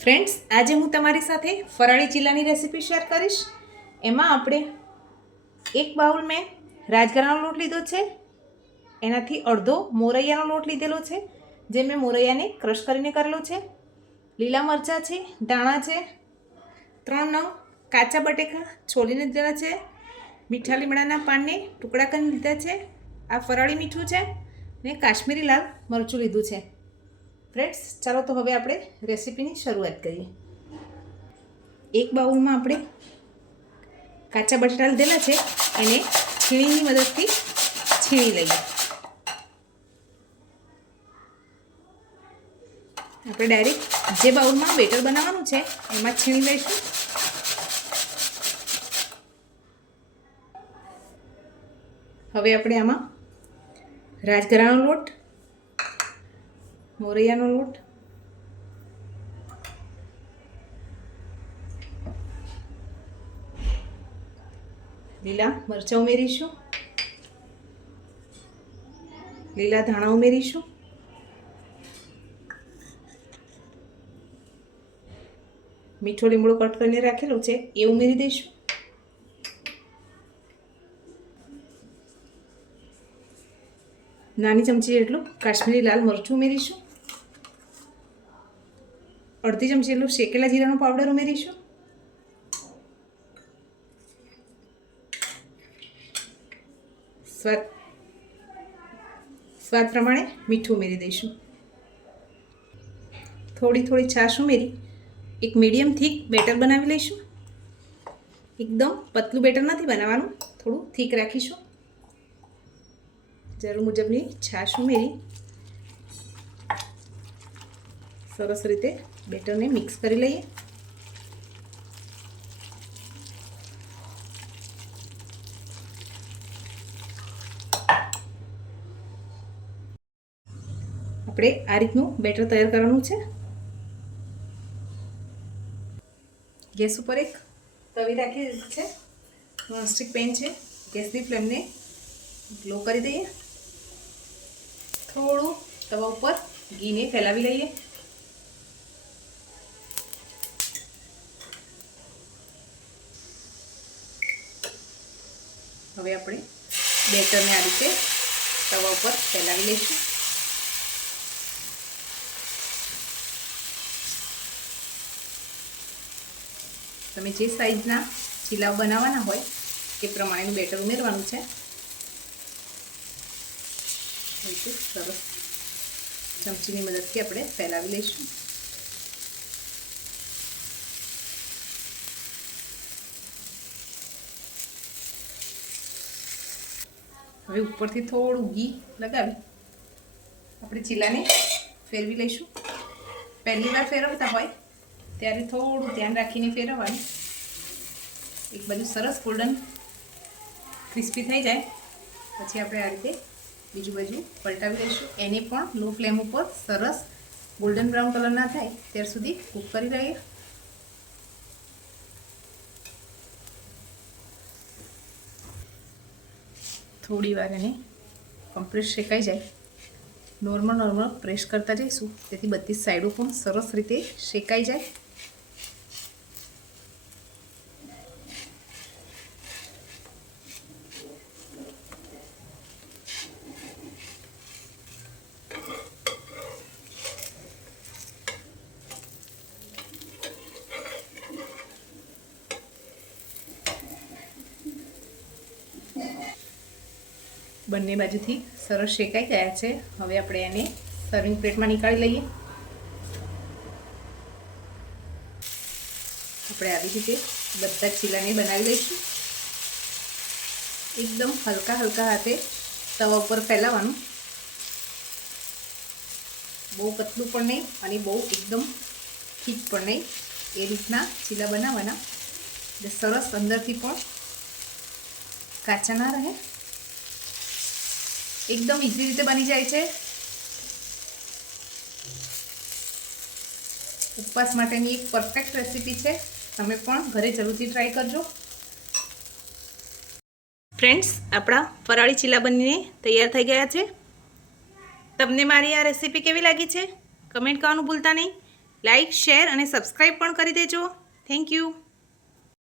Friends, આજે હું તમારી સાથે ફરાળી ચીલાની રેસીપી શેર કરીશ। એમાં આપણે એક બાઉલ મેં રાજગરાનો લોટ લીધો છે, એનાથી અડધો મોરૈયાનો લોટ લીધેલો છે, જે મેં મોરૈયાને ક્રશ કરીને કરેલો છે। લીલા મરચાં છે, ધાણા છે, 3 નંગ કાચા બટેકા છોલીને લીધેલા છે, મીઠા લીમડાના પાનને ટુકડા કરીને લીધા છે, આ ફરાળી મીઠું છે ને કાશ્મીરી લાલ મરચું લીધું છે। ફ્રેન્ડ્સ, ચાલો તો હવે આપણે રેસીપીની શરૂઆત કરીએ। એક બાઉલમાં આપણે કાચા બટાટા લીધેલા છે, એને છીણીની મદદથી છીણી લઈએ। આપણે ડાયરેક્ટ જે બાઉલમાં બેટર બનાવવાનું છે એમાં છીણી લઈશું। હવે આપણે આમાં રાજગરાનો લોટ, મોરૈયાનો લોટ, લીલા મરચાં ઉમેરીશું, લીલા ધાણા ઉમેરીશું, મીઠો લીમડો કટ કરીને રાખેલો છે એ ઉમેરી દઈશું, નાની ચમચી જેટલું કાશ્મીરી લાલ મરચું ઉમેરીશું, અડધી ચમચી જેટલું શેકેલા જીરાનો પાવડર ઉમેરીશું, સ્વાદ પ્રમાણે મીઠું ઉમેરી દઈશું, થોડી છાશ ઉમેરી એક મીડિયમ થીક બેટર બનાવી લઈશું। એકદમ પતલું બેટર નથી બનાવવાનું, થોડું થીક રાખીશું। જરૂર મુજબની છાશ ઉમેરી સરસ રીતે બેટરને મિક્સ કરી લઈએ। આપણે આ રીતનું બેટર તૈયાર કરવાનું છે। ગેસ ઉપર એક તવી રાખી દીધી છે, નોનસ્ટિક પેન છે, ગેસની ફ્લેમને લો કરી દઈએ। થોડું તવા ઉપર ઘીને ફેલાવી લઈએ। હવે આપણે બેટરને આ રીતે તવા ઉપર ફેલાવી લઈશું। તમે જે સાઈઝના ચીલાઓ બનાવવાના હોય એ પ્રમાણેનું બેટર ઉમેરવાનું છે। સરસ ચમચીની મદદથી આપણે ફેલાવી લઈશું। હવે ઉપરથી થોડું ઘી લગાવી આપણે ચીલાને ફેરવી લઈશું। પહેલી વાર ફેરવતા હોય ત્યારે થોડું ધ્યાન રાખીને ફેરવવાનું। એક બાજુ સરસ ગોલ્ડન ક્રિસ્પી થઈ જાય પછી આપણે આ રીતે બીજું બાજુ પલટાવી લઈશું। એને પણ લો ફ્લેમ ઉપર સરસ ગોલ્ડન બ્રાઉન કલર ના થાય ત્યાર સુધી કૂક કરી લઈએ। થોડી વાર એને કમ્પ્લીટ શેકાઈ જાય, નોર્મલ પ્રેસ કરતા જઈશું તેથી બધી સાઈડો પણ સરસ રીતે શેકાઈ જાય। બંને બાજુથી સરસ શેકાઈ ગયા છે। હવે આપણે એને સર્વિંગ પ્લેટમાં નીકાળી લઈએ। આપણે આવી રીતે બધા ચીલાને બનાવી લઈશું। એકદમ હલકા હાથે તવા ઉપર ફેલાવવાનું, બહુ પતલું પણ નહીં અને બહુ એકદમ ઠીક પણ નહીં, એ રીતના ચીલા બનાવવાના એટલે સરસ અંદરથી પણ કાચા ના રહે, એકદમ ઇઝી રીતે બની જાય છે। ઉપવાસ માટેની એક પરફેક્ટ રેસીપી છે, તમે પણ ઘરે જરૂરથી ટ્રાય કરજો। ફ્રેન્ડ્સ, આપણા ફરાળી ચીલા બનીને તૈયાર થઈ ગયા છે। તમને મારી આ રેસીપી કેવી લાગી છે કમેન્ટ કરવાનું ભૂલતા નહીં। લાઇક શેર અને સબસ્ક્રાઈબ પણ કરી દેજો. Thank you.